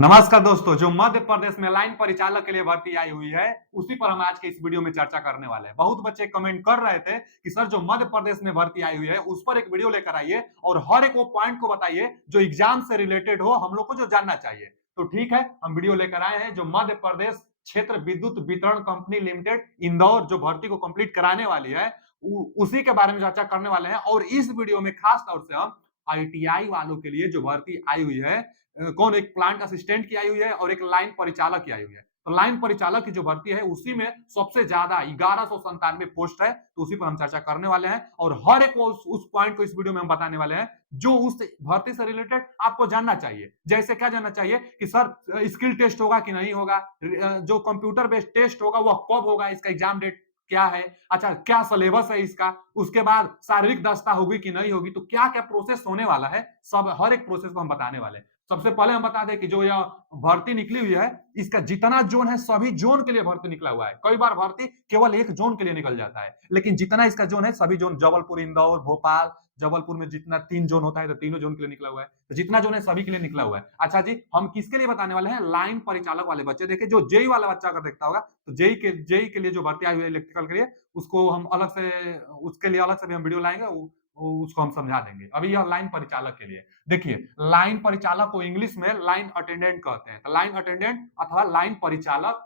नमस्कार दोस्तों। जो मध्य प्रदेश में लाइन परिचालक के लिए भर्ती आई हुई है, उसी पर हम आज के इस वीडियो में चर्चा करने वाले हैं। बहुत बच्चे कमेंट कर रहे थे कि सर जो मध्य प्रदेश में भर्ती आई हुई है उस पर एक वीडियो लेकर आइए और हर एक वो पॉइंट को बताइए जो एग्जाम से रिलेटेड हो, हम लोग को जो जानना चाहिए। तो ठीक है, हम वीडियो लेकर आए हैं जो मध्य प्रदेश क्षेत्र विद्युत वितरण कंपनी लिमिटेड इंदौर जो भर्ती को कंप्लीट कराने वाली है, उसी के बारे में चर्चा करने वाले हैं। और इस वीडियो में खास तौर से हम आईटीआई वालों के लिए जो भर्ती आई हुई है, कौन एक प्लांट असिस्टेंट की आई हुई है और एक लाइन परिचालक की आई हुई है। तो लाइन परिचालक की जो भर्ती है उसी में सबसे ज्यादा 1197 पोस्ट है, तो उसी पर हम चर्चा करने वाले हैं और हर एक उस पॉइंट को इस वीडियो में हम बताने वाले हैं जो उस भर्ती से रिलेटेड आपको जानना चाहिए। जैसे क्या जानना चाहिए कि सर स्किल टेस्ट होगा कि नहीं होगा, जो कंप्यूटर बेस्ड टेस्ट होगा वह कब होगा, इसका एग्जाम डेट क्या है, अच्छा क्या सिलेबस है इसका, उसके बाद शारीरिक दक्षता होगी कि नहीं होगी, तो क्या क्या प्रोसेस होने वाला है, सब हर एक प्रोसेस को हम बताने वाले हैं। सबसे पहले हम बता दें कि जो यह भर्ती निकली हुई है, इसका जितना जोन है सभी जोन के लिए भर्ती निकला हुआ है। कई बार भर्ती केवल एक जोन के लिए निकल जाता है, लेकिन जितना इसका जोन है सभी जोन, जबलपुर, इंदौर, भोपाल, जबलपुर में जितना 3 जोन होता है तो तीनों जोन के लिए निकला हुआ है। तो जितना जोन है सभी के लिए निकला हुआ है। अच्छा जी, हम किसके लिए बताने वाले हैं? लाइन परिचालक वाले बच्चे। देखिए जो जेई वाला बच्चा अगर देखता होगा तो जेई के लिए जो भर्ती आई हुई है इलेक्ट्रिकल के लिए, उसको हम अलग से, उसके लिए अलग से भी हम वीडियो लाएंगे, उसको हम समझा देंगे। अभी यह लाइन परिचालक के लिए देखिए, लाइन परिचालक को इंग्लिश में लाइन अटेंडेंट कहते हैं। तो लाइन अटेंडेंट अथवा लाइन परिचालक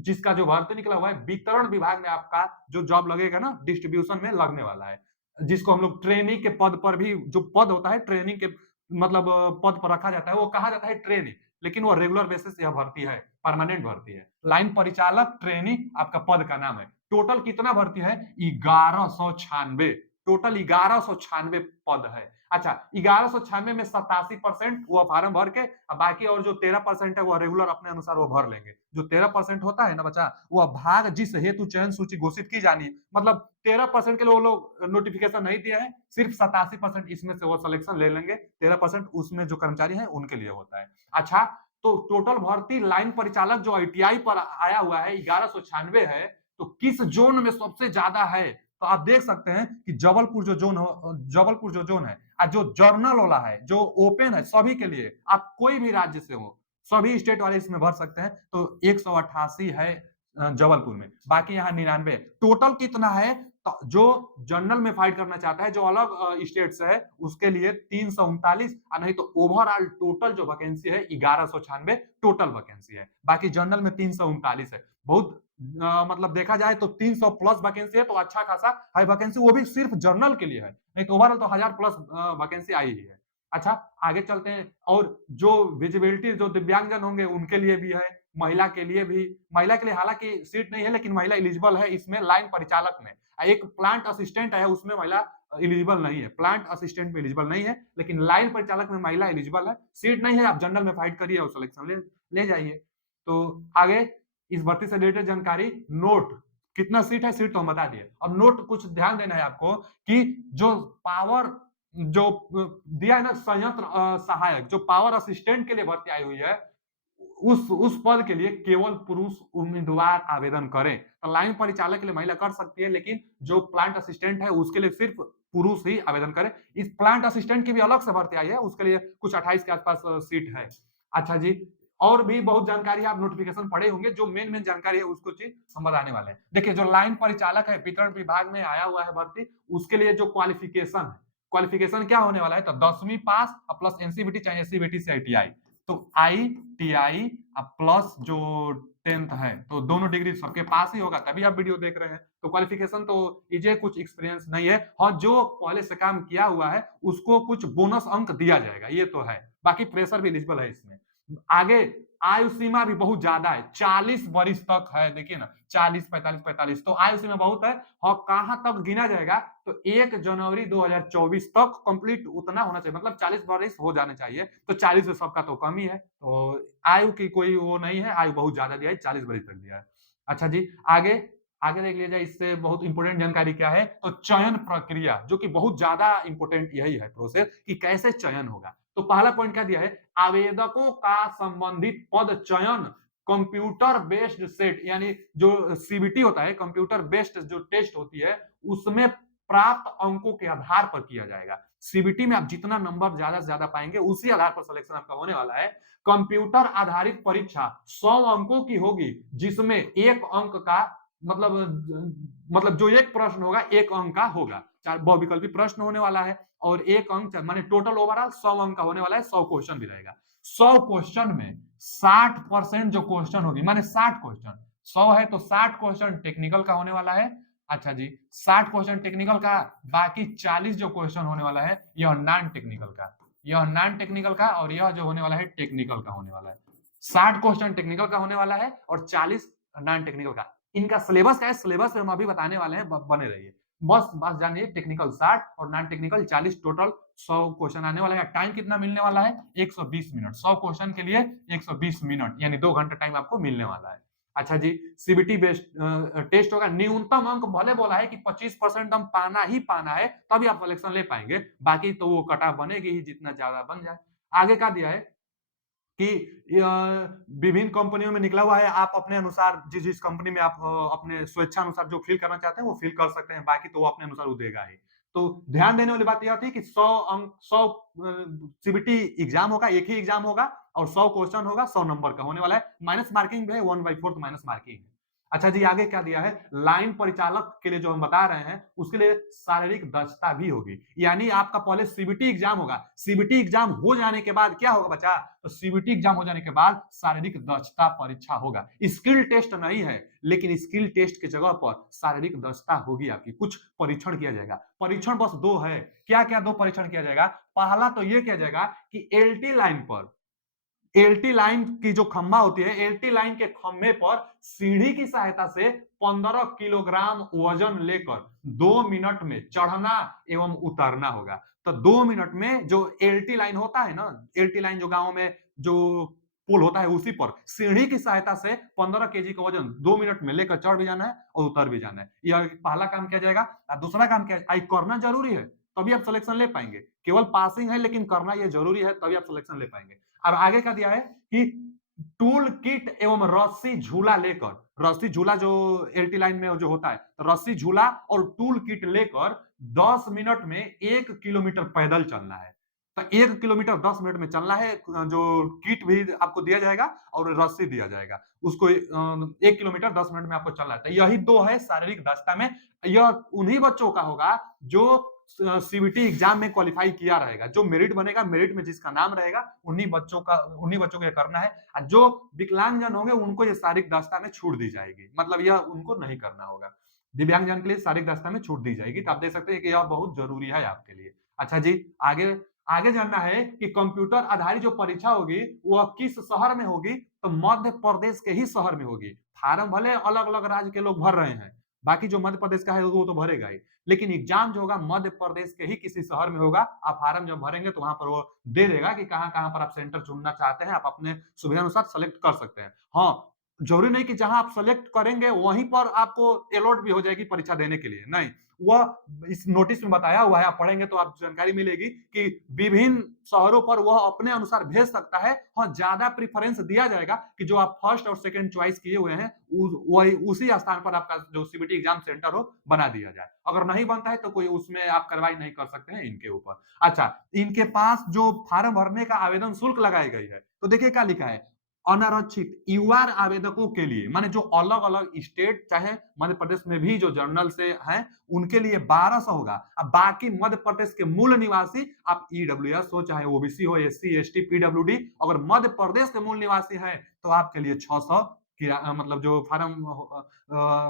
जिसका जो भर्ती निकला हुआ है, वितरण विभाग में आपका जो जॉब लगेगा ना, डिस्ट्रीब्यूशन में लगने वाला है, जिसको हम लोग ट्रेनिंग के पद पर भी, जो पद होता है ट्रेनिंग के मतलब पद पर रखा जाता है, वो कहा जाता है ट्रेनिंग, लेकिन वो रेगुलर बेसिस यह भर्ती है, परमानेंट भर्ती है। लाइन परिचालक ट्रेनिंग आपका पद का नाम है। टोटल कितना भर्ती है? 1196। टोटल 1196 पद है। अच्छा, 1196 में 87% वो फार्म भर के, बाकी और जो 13% है वो रेगुलर अपने अनुसार वो भर लेंगे। जो 13% होता है ना बच्चा, वो भाग जिस हेतु चयन सूची घोषित की जानी, मतलब 13% के लिए वो लोग नोटिफिकेशन नहीं दिया है, सिर्फ 87% इसमें से वो सिलेक्शन ले लेंगे। 13% उसमें जो कर्मचारी है उनके लिए होता है। अच्छा, तो टोटल भर्ती लाइन परिचालक जो आईटीआई पर आया हुआ है 1196 है, तो किस जोन में सबसे ज्यादा है? तो आप देख सकते हैं कि जबलपुर जो जोन है, जो जर्नल वाला है, जो ओपन है सभी के लिए, आप कोई भी राज्य से हो, सभी स्टेट वाले इसमें भर सकते हैं। तो 188 है जबलपुर में, बाकी यहाँ 99। टोटल कितना है? तो जो जनरल में फाइट करना चाहता है, जो अलग स्टेट से है, उसके लिए 339, नहीं तो ओवरऑल टोटल जो वैकेंसी है 1196 टोटल वैकेंसी है। बाकी जनरल में 339 है। बहुत मतलब देखा जाए तो 300 प्लस वैकेंसी है, तो अच्छा खासा हाई वैकेंसी, वो भी सिर्फ जर्नल के लिए है, नहीं तो ओवरऑल तो 1000 प्लस वैकेंसी आई ही है। अच्छा, आगे चलते हैं। और जो विजिबिलिटी जो दिव्यांगजन होंगे उनके लिए भी है, महिला के लिए भी। महिला के लिए हालांकि सीट नहीं है, लेकिन महिला एलिजिबल है इसमें लाइन परिचालक में। एक प्लांट असिस्टेंट है, उसमें महिला एलिजिबल नहीं है, प्लांट असिस्टेंट में एलिजिबल नहीं है, लेकिन लाइन परिचालक में महिला एलिजिबल है। सीट नहीं है, आप जनरल में फाइट करिए और सिलेक्शन ले जाइए। तो आगे इस भर्ती से रिलेटेड जानकारी, नोट कितना सीट है, सीट तो हम बता दिए। अब नोट कुछ ध्यान देना है आपको कि जो पावर जो दिया है ना, संयंत्र सहायक, जो पावर असिस्टेंट के लिए भर्ती आई हुई है, उस पद के लिए केवल पुरुष उम्मीदवार आवेदन करें। तो लाइन परिचालक के लिए महिला कर सकती है, लेकिन जो प्लांट असिस्टेंट है उसके लिए सिर्फ पुरुष ही आवेदन करें। इस प्लांट असिस्टेंट की भी अलग से भर्ती आई है, उसके लिए कुछ 28 के आसपास सीट है। अच्छा जी, और भी बहुत जानकारी आप नोटिफिकेशन पढ़े होंगे, जो मेन जानकारी है उसको चीज हम बताने वाले हैं। देखिए, जो लाइन परिचालक है वितरण विभाग में आया हुआ है भर्ती, उसके लिए जो क्वालिफिकेशन है, क्वालिफिकेशन क्या होने वाला है? तो 10वीं पास प्लस एनसीबीटी चाहे एससीबीटी से आईटीआई, तो आईटीआई प्लस जो 10th है, तो दोनों डिग्री सबके पास ही होगा, तभी आप वीडियो देख रहे हैं। तो क्वालिफिकेशन तो इजे कुछ एक्सपीरियंस नहीं है, और जो पहले से काम किया हुआ है उसको कुछ बोनस अंक दिया जाएगा, ये तो है। बाकी प्रेशर भी एलिजिबल है इसमें। आगे आयु सीमा भी बहुत ज्यादा है, 40 वर्ष तक है। देखिए ना, 40, 45, 45, तो आयु सीमा बहुत है। और कहां तक गिना जाएगा? तो 1 जनवरी 2024 तक कंप्लीट उतना होना चाहिए, मतलब 40 वर्ष हो जाने चाहिए। तो 40 से सबका तो कम ही है, तो आयु की कोई वो नहीं है, आयु बहुत ज्यादा दिया है, 40 वर्ष तक दिया है। अच्छा जी, आगे आगे देख लीजिए, इससे बहुत इंपोर्टेंट जानकारी क्या है? तो चयन प्रक्रिया, जो कि बहुत ज्यादा इंपोर्टेंट यही है प्रोसेस कि कैसे चयन होगा। तो पहला पॉइंट क्या दिया है? आवेदकों का संबंधित पद चयन कंप्यूटर बेस्ड सेट, यानी जो सीबीटी होता है, कंप्यूटर बेस्ड जो टेस्ट होती है, उसमें प्राप्त अंकों के आधार पर किया जाएगा। सीबीटी में आप जितना नंबर ज्यादा से ज्यादा पाएंगे उसी आधार पर सिलेक्शन आपका होने वाला है। कंप्यूटर आधारित परीक्षा 100 अंकों की होगी, जिसमें एक अंक का मतलब जो एक प्रश्न होगा एक अंक का होगा, चार बहुविकल्पी प्रश्न होने वाला है और एक अंक माने टोटल ओवरऑल 100 अंक का होने वाला है। 100 क्वेश्चन भी रहेगा। 100 क्वेश्चन में 60% जो क्वेश्चन होगी माने 60 क्वेश्चन, 100 है तो 60 क्वेश्चन टेक्निकल का होने वाला है। अच्छा जी, 60 क्वेश्चन टेक्निकल का, बाकी 40 जो क्वेश्चन होने वाला है यह नॉन टेक्निकल का, यह नॉन टेक्निकल का और यह जो होने वाला है टेक्निकल का होने वाला है। 60 क्वेश्चन टेक्निकल का होने वाला है और 40 नॉन टेक्निकल का। इनका सिलेबस क्या है, सिलेबस हम अभी बताने वाले हैं, बने रहिए। बस जानिए, टेक्निकल 60 और नॉन टेक्निकल 40, टोटल 100 क्वेश्चन आने वाला है। टाइम कितना मिलने वाला है, 120 मिनट। 100 क्वेश्चन के लिए 120 मिनट यानी 2 घंटा टाइम आपको मिलने वाला है। अच्छा जी, सीबीटी बेस्ड टेस्ट होगा। न्यूनतम अंक भले बोला है कि 25% हम पाना ही पाना है, तभी आप सिलेक्शन ले पाएंगे, बाकी तो वो कट ऑफ बनेगी ही जितना ज्यादा बन जाए। आगे का दिया है कि विभिन्न कंपनियों में निकला हुआ है, आप अपने अनुसार जिस जिस कंपनी में आप अपने स्वेच्छा अनुसार जो फिल करना चाहते हैं वो फिल कर सकते हैं, बाकी तो वो अपने अनुसार वो देगा ही। तो ध्यान देने वाली बात यह होती है कि 100 अंक 100 सीबीटी एग्जाम होगा, एक ही एग्जाम होगा और 100 क्वेश्चन होगा, 100 नंबर का होने वाला है। माइनस मार्किंग भी है, 1/4 माइनस मार्किंग है। अच्छा जी, आगे क्या दिया है, लाइन परिचालक के लिए जो हम बता रहे हैं उसके लिए शारीरिक दक्षता भी होगी। यानी आपका पहले सीबीटी एग्जाम होगा, सीबीटी एग्जाम हो जाने के बाद क्या होगा बच्चा, तो सीबीटी एग्जाम हो जाने के बाद शारीरिक दक्षता परीक्षा होगा। स्किल टेस्ट नहीं है, लेकिन स्किल टेस्ट की जगह पर शारीरिक दक्षता होगी आपकी। कुछ परीक्षण किया जाएगा, परीक्षण बस 2 है। क्या क्या 2 परीक्षण किया जाएगा, पहला तो यह किया जाएगा कि एलटी लाइन पर, एलटी लाइन की जो खंभा होती है, एलटी लाइन के खंभे पर सीढ़ी की सहायता से 15 किलोग्राम वजन लेकर 2 मिनट में चढ़ना एवं उतरना होगा। तो 2 मिनट में जो एलटी लाइन होता है ना, एलटी लाइन जो गांव में जो पुल होता है उसी पर सीढ़ी की सहायता से 15 केजी का वजन 2 मिनट में लेकर चढ़ भी जाना है और उतर भी जाना है। यह पहला काम किया जाएगा। और दूसरा काम क्या है, करना जरूरी है तभी आप सिलेक्शन ले पाएंगे। केवल पासिंग है लेकिन करना यह जरूरी है, तभी आप सिलेक्शन ले पाएंगे। अब आगे का दिया है कि टूल किट एवं रस्सी झूला लेकर, रस्सी झूला जो एलटी लाइन में जो होता है, तो रस्सी झूला और टूल किट लेकर 10 मिनट में 1 किलोमीटर पैदल चलना है। तो 1 किलोमीटर 10 मिनट में चलना है। जो किट भी आपको दिया जाएगा और रस्सी दिया जाएगा, उसको 1 किलोमीटर 10 मिनट में आपको चलना है। तो यही 2 है शारीरिक दक्षता में। यह उन्हीं बच्चों का होगा जो सीबीटी एग्जाम में क्वालिफाई किया रहेगा, जो मेरिट बनेगा, मेरिट में जिसका नाम रहेगा उन्हीं बच्चों को यह करना है। जो विकलांगजन होंगे उनको ये शारीरिक दक्षता में छूट दी जाएगी, मतलब यह उनको नहीं करना होगा। दिव्यांगजन के लिए शारीरिक दक्षता में छूट दी जाएगी। तो आप देख सकते हैं कि यह बहुत जरूरी है आपके लिए। अच्छा जी, आगे आगे जानना है कि कंप्यूटर आधारित जो परीक्षा होगी वह किस शहर में होगी, तो मध्य प्रदेश के ही शहर में होगी। फार्म भले अलग अलग राज्य के लोग भर रहे हैं, बाकी जो मध्य प्रदेश का है वो तो भरेगा ही, लेकिन एग्जाम जो होगा मध्य प्रदेश के ही किसी शहर में होगा। आप फार्म जब भरेंगे तो वहां पर वो दे देगा कि कहां कहां पर आप सेंटर चुनना चाहते हैं, आप अपने सुविधा अनुसार सेलेक्ट कर सकते हैं। हाँ, जरूरी नहीं कि जहां आप सेलेक्ट करेंगे वहीं पर आपको अलॉट भी हो जाएगी परीक्षा देने के लिए, नहीं। वह इस नोटिस में बताया हुआ है, आप पढ़ेंगे तो आप जानकारी मिलेगी कि विभिन्न शहरों पर वह अपने अनुसार भेज सकता है। हाँ, ज्यादा प्रेफरेंस दिया जाएगा कि जो आप फर्स्ट और सेकंड चॉइस किए हुए हैं वही उसी स्थान पर आपका जो सीबीटी एग्जाम सेंटर हो बना दिया जाए। अगर नहीं बनता है तो कोई उसमें आप कार्रवाई नहीं कर सकते हैं इनके ऊपर। अच्छा, इनके पास जो फार्म भरने का आवेदन शुल्क लगाई गई है, तो देखिए क्या लिखा है, अनारक्षित यूआर आवेदकों के लिए, माने जो अलग अलग स्टेट चाहे मध्य प्रदेश में भी जो जर्नल से हैं उनके लिए 1200 होगा। अब बाकी मध्य प्रदेश के मूल निवासी, आप ईडब्ल्यूएस हो चाहे ओबीसी हो, एससी एसटी पीडब्ल्यूडी, अगर मध्य प्रदेश के मूल निवासी हैं तो आपके लिए 600 मतलब जो फार्म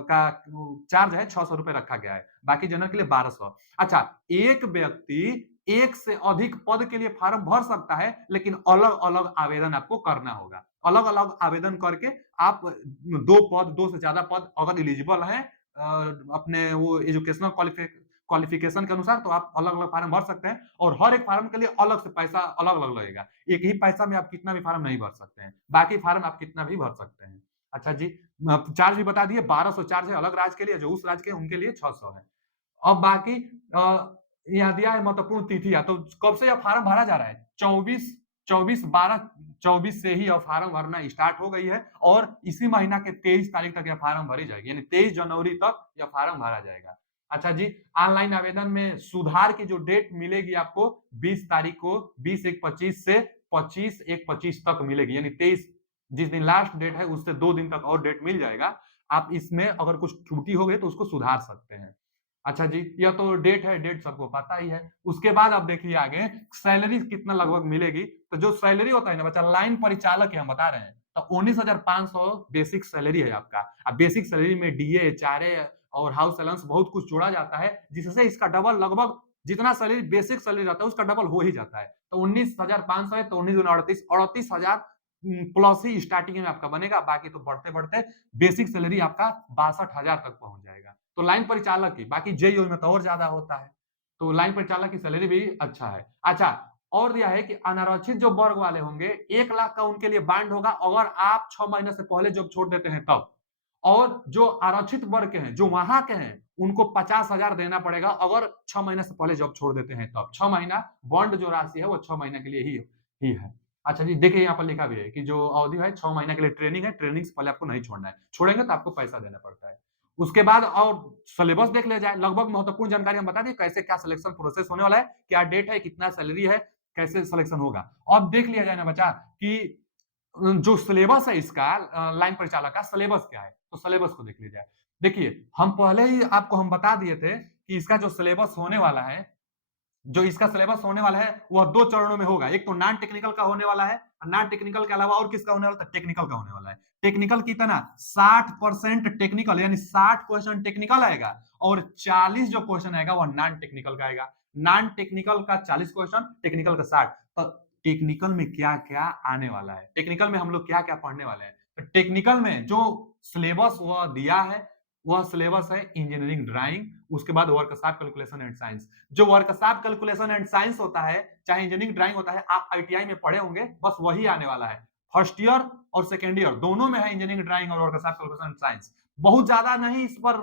का चार्ज है 600 रुपए रखा गया है, बाकी जनरल के लिए 1200। अच्छा, एक व्यक्ति एक से अधिक पद के लिए फार्म भर सकता है, लेकिन अलग अलग आवेदन आपको करना होगा। अलग अलग आवेदन करके आप 2 से ज्यादा पद अगर इलिजिबल है अपने वो एजुकेशनल क्वालिफिकेशन के अनुसार, तो आप अलग अलग फार्म भर सकते हैं। और हर एक फार्म के लिए अलग से पैसा अलग अलग लगेगा, एक ही पैसा में आप कितना भी फार्म नहीं भर सकते हैं, बाकी फार्म आप कितना भी भर सकते हैं। अच्छा जी, चार्ज भी बता दिए, 1200 चार्ज है अलग राज्य के लिए, जो उस राज्य के उनके लिए 600 है। अब बाकी यहाँ दिया है महत्वपूर्ण तिथियां, तो कब से यह फार्म भरा जा रहा है, 24 से ही यह फार्म भरना स्टार्ट हो गई है और इसी महीना के 23 तारीख तक यह फार्म भरी जाएगी, यानी 23 जनवरी तक यह फार्म भरा जाएगा। अच्छा जी, ऑनलाइन आवेदन में सुधार की जो डेट मिलेगी आपको 20 तारीख को 20/1/25 से 25/1/25 तक मिलेगी, यानी 23 जिस दिन लास्ट डेट है उससे 2 दिन तक और डेट मिल जाएगा। आप इसमें अगर कुछ त्रुटि हो गई तो उसको सुधार सकते हैं। अच्छा जी, यह तो डेट है, डेट सबको पता ही है। उसके बाद आप देखिए आगे सैलरी कितना लगभग मिलेगी, तो जो सैलरी होता है ना बच्चा, लाइन परिचालक है हम बता रहे हैं, तो 19,500 बेसिक सैलरी है आपका। अब बेसिक सैलरी में डीए, एचआरए और हाउस अलाउंस बहुत कुछ जोड़ा जाता है, जिससे इसका डबल लगभग जितना सैलरी बेसिक सैलरी रहता है उसका डबल हो ही जाता है। तो 19,500 है तो 19 दूना 38, 38,000 प्लस ही स्टार्टिंग में आपका बनेगा, बाकी तो बढ़ते-बढ़ते बेसिक सैलरी आपका 62,000 तक पहुंच जाएगा। तो लाइन परिचालक की, बाकी जेईई में तो और ज्यादा होता है। तो लाइन परिचालक की सैलरी भी अच्छा है। अच्छा, और दिया है कि अनारक्षित जो वर्ग वाले होंगे 1 लाख का उनके लिए बांड होगा अगर आप 6 महीने से पहले जॉब छोड़ देते हैं तब। और जो आरक्षित वर्ग के हैं, जो वहां के हैं, उनको 50,000 देना पड़ेगा अगर 6 महीने से पहले जॉब छोड़ देते हैं तब। 6 महीना बॉन्ड जो राशि है वो 6 महीने के लिए ही है। अच्छा जी, देखिए यहाँ पर लिखा भी है कि जो अवधि है 6 महीने के लिए ट्रेनिंग है, ट्रेनिंग से पहले आपको नहीं छोड़ना है। छोड़ेंगे तो आपको पैसा देना पड़ता है। उसके बाद और सिलेबस देख लिया जाए, लगभग महत्वपूर्ण जानकारी हम बता दें कैसे क्या सिलेक्शन प्रोसेस होने वाला है, क्या डेट है, कितना सैलरी है, कैसे सिलेक्शन होगा। अब देख लिया जाए ना बच्चा कि जो सिलेबस है इसका लाइन परिचालक का सिलेबस क्या है, तो सिलेबस को देख लीजिए। देखिए हम पहले ही आपको हम बता दिए थे कि इसका जो सिलेबस होने वाला है, जो इसका सिलेबस होने वाला है वह 2 चरणों में होगा। एक तो नॉन टेक्निकल का होने वाला है, नॉन टेक्निकल के अलावा और किसका होने वाला है? टेक्निकल का होने वाला है। टेक्निकल कितना? 60% टेक्निकल, यानी 60 क्वेश्चन टेक्निकल आएगा और 40 जो क्वेश्चन आएगा वह नॉन टेक्निकल का आएगा। नॉन टेक्निकल का 40 क्वेश्चन, टेक्निकल का 60। तो टेक्निकल में क्या-क्या आने वाला है? टेक्निकल में हम लोग क्या-क्या पढ़ने वाले हैं? तो टेक्निकल में जो सिलेबस वह दिया है, वह सिलेबस है इंजीनियरिंग ड्राइंग, उसके बाद वर्कशॉप कैलकुलेशन एंड साइंस। जो वर्कशॉप कैलकुलेशन एंड साइंस होता है, चाहे इंजीनियरिंग ड्राइंग होता है, आप आईटीआई में पढ़े होंगे, बस वही आने वाला है। फर्स्ट ईयर और सेकेंड ईयर दोनों में है इंजीनियरिंग ड्राइंग और वर्कशॉप कैलकुलेशन एंड साइंस। बहुत ज्यादा नहीं इस पर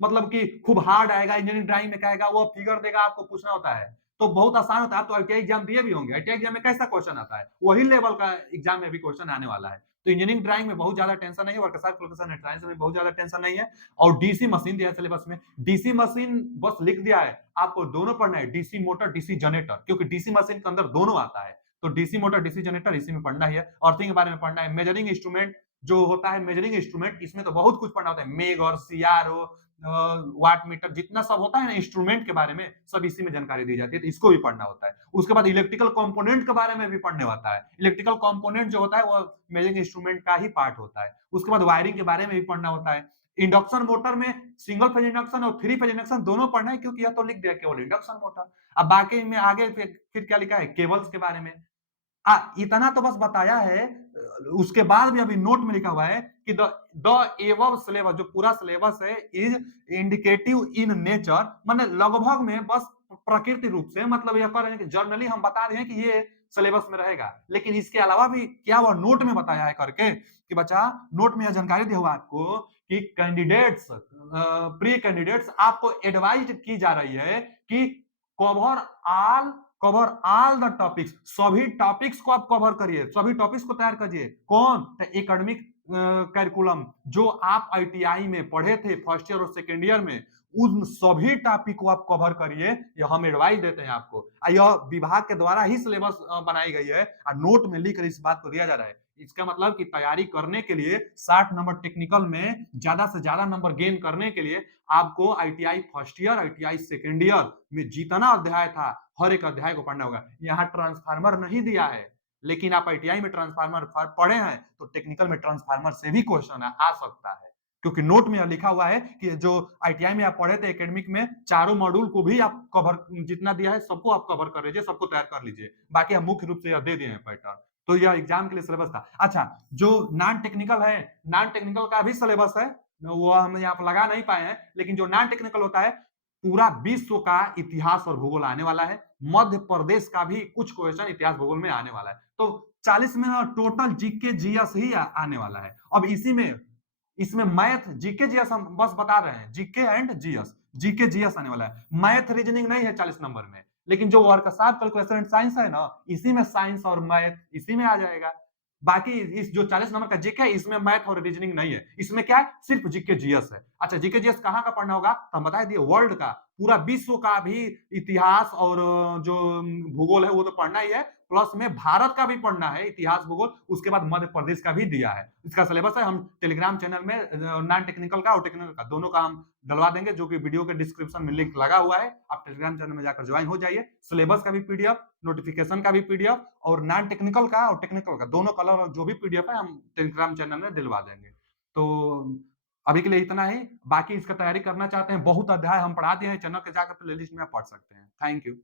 मतलब कि खूब हार्ड आएगा। इंजीनियरिंग ड्राइंग में क्या आएगा, वो फिगर देगा, आपको पूछना होता है तो बहुत आसान होता है। आप तो आईटीआई एग्जाम दिए भी होंगे, आईटीआई एग्जाम में कैसा क्वेश्चन आता है, वही लेवल का एग्जाम में भी क्वेश्चन आने वाला है। तो इंजीनियरिंग ड्राइंग में बहुत ज्यादा टेंशन नहीं है, वर्कशॉप कैलकुलेशन एंड साइंस में बहुत ज्यादा टेंशन नहीं है। और डीसी मशीन दिया है सिलेबस में, डीसी मशीन बस लिख दिया है, आपको दोनों पढ़ना है, डीसी मोटर, डीसी जनरेटर, क्योंकि डीसी मशीन के अंदर दोनों आता है। तो डीसी मोटर, डीसी जनरेटर इसी में पढ़ना ही है। अर्थिंग के बारे में पढ़ना है, मेजरिंग इंस्ट्रूमेंट जो होता है, मेजरिंग इंस्ट्रूमेंट इसमें तो बहुत कुछ पढ़ना होता है, मेग और सीआरओ, वाट मीटर, जितना सब होता है ना इंस्ट्रूमेंट के बारे में, सब इसी में जानकारी दी जाती है, तो इसको भी पढ़ना होता है। उसके बाद इलेक्ट्रिकल कंपोनेंट के बारे में भी पढ़ने होता है। इलेक्ट्रिकल कंपोनेंट जो होता है वो मेजरिंग इंस्ट्रूमेंट का ही पार्ट होता है। उसके बाद वायरिंग के बारे में भी पढ़ना होता है। इंडक्शन मोटर में सिंगल फेज इंडक्शन और 3 फेज इंडक्शन दोनों पढ़ना है, क्योंकि यह तो लिख दिया केवल इंडक्शन मोटर। अब बाकी में आगे फिर क्या लिखा है, केबल्स के बारे में। इतना तो बस बताया है। उसके बाद भी अभी नोट में लिखा हुआ है कि द एबव सिलेबस, जो पूरा सिलेबस है, इज इंडिकेटिव इन नेचर, माने लगभग में बस प्रकृति रूप से, मतलब यह कह रहे हैं कि जर्नली हम बता रहे हैं कि ये सिलेबस में रहेगा, लेकिन इसके अलावा भी क्या वह नोट में बताया है करके कि बच्चा नोट में यह जानकारी दिया हुआ आपको कि कैंडिडेट्स, प्री कैंडिडेट्स आपको एडवाइज की जा रही है कि cover all cover all the topics, सभी टॉपिक्स को आप कवर करिए, सभी टॉपिक्स को तैयार करिए। कौन? एकेडमिक कैरिकुलम जो आप आईटीआई में पढ़े थे फर्स्ट ईयर और सेकेंड ईयर में, उन सभी टॉपिक को आप कवर करिए, ये हम एडवाइस देते हैं आपको। यह विभाग के द्वारा ही सिलेबस बनाई गई है और नोट में लिखकर इस बात को दिया जा रहा है। इसका मतलब कि तैयारी करने के लिए 60 नंबर टेक्निकल में ज्यादा से ज्यादा नंबर गेन करने के लिए आपको ITI first year, ITI second year में जितना अध्याय था हर एक अध्याय को पढ़ना होगा। यहाँ ट्रांसफार्मर नहीं दिया है, लेकिन आप आईटीआई में ट्रांसफार्मर पढ़े हैं तो टेक्निकल में ट्रांसफार्मर से भी क्वेश्चन आ सकता है, क्योंकि नोट में लिखा हुआ है कि जो आईटीआई में आप पढ़े थे एकेडमिक में, चारों मॉड्यूल को भी आप कवर, जितना दिया है सबको आप कवर कर लीजिए, सबको तैयार कर लीजिए। बाकी हम मुख्य रूप से यह दे दिए हैं पैटर्न। तो यह एग्जाम के लिए सिलेबस था। अच्छा, जो नॉन टेक्निकल है, नॉन टेक्निकल का भी सिलेबस है, वो हम यहाँ पर लगा नहीं पाए हैं, लेकिन जो नॉन टेक्निकल होता है, पूरा विश्व का इतिहास और भूगोल आने वाला है, मध्य प्रदेश का भी कुछ क्वेश्चन इतिहास भूगोल में आने वाला है। तो 40 में टोटल जीके जीएस ही आने वाला है। अब इसी में, इसमें मैथ, जीके जीएस हम बस बता रहे हैं, GK and GS, GK GS आने वाला है। मैथ रीजनिंग नहीं है 40 नंबर में, लेकिन जो वर्कशॉप कैलकुलेशन एंड साइंस है ना, इसी में साइंस और मैथ इसी में आ जाएगा। बाकी इस जो 40 नंबर का जीके है इसमें मैथ और रीजनिंग नहीं है, इसमें क्या है सिर्फ जीके जीएस है। अच्छा जीके जीएस कहाँ का पढ़ना होगा तो हम बता दिए वर्ल्ड का, पूरा विश्व का भी इतिहास और जो भूगोल है वो तो पढ़ना ही है, प्लस में भारत का भी पढ़ना है इतिहास भूगोल, उसके बाद मध्य प्रदेश का भी दिया है। इसका सिलेबस है, हम टेलीग्राम चैनल में नॉन टेक्निकल का और टेक्निकल का दोनों का हम डलवा देंगे, जो कि वीडियो के डिस्क्रिप्शन में लिंक लगा हुआ है, आप टेलीग्राम चैनल में जाकर ज्वाइन हो जाइए। सिलेबस का भी पीडीएफ, नोटिफिकेशन का भी पीडीएफ और नॉन टेक्निकल का और टेक्निकल का दोनों कलर जो भी पीडीएफ है हम टेलीग्राम चैनल में दिलवा देंगे। तो अभी के लिए इतना ही, बाकी इसका तैयारी करना चाहते हैं बहुत अध्याय हम पढ़ा दिए हैं, चैनल के जाकर प्लेलिस्ट में आप पढ़ सकते हैं। Thank you.